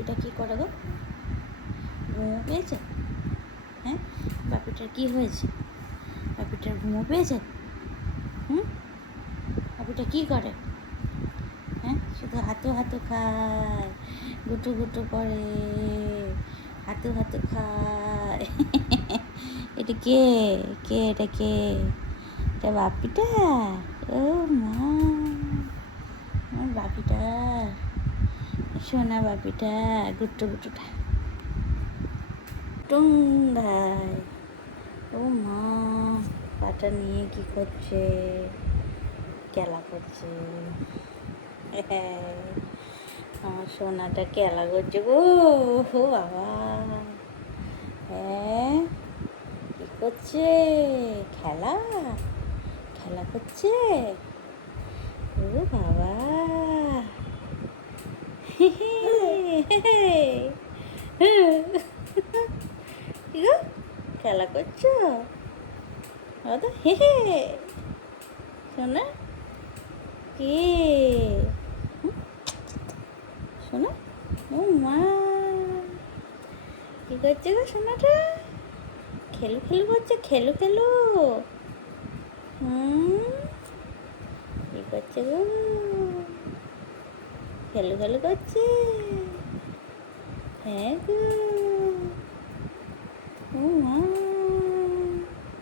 বাপিটা কী করে গো? ঘুমো পেয়েছে? হ্যাঁ, বাপিটার কী হয়েছে? বাপিটার ঘুমো পেয়েছে? বাপিটা কী করে? হ্যাঁ, শুধু হাতু হাতু খায়, গুটু গুটু করে, হাতু হাতু খায়। এটা কে? কে এটা? কে এটা? বাপিটা? ও মা, আমার বাপিটা, সোনা বাপিটা, গুট্টু গুটুটা টুঙ্গায়। ও মা, পাটা নিয়ে কি করছে? খেলা করছে। আমার সোনাটা খেলা করছে গো। ও বাবা, হ্যাঁ, কি করছে? খেলা খেলা করছে। ও বাবা, কি গো, খেলা করছো? দাদা হে হে, শোনা কি? শোনা, ও মা, কি করছে গো সোনাটা? খেলু খেলু করছে, খেলু খেলু। কি করছে গো? খেলু খেলু করছে। হ্যাঁ গো, ও মা।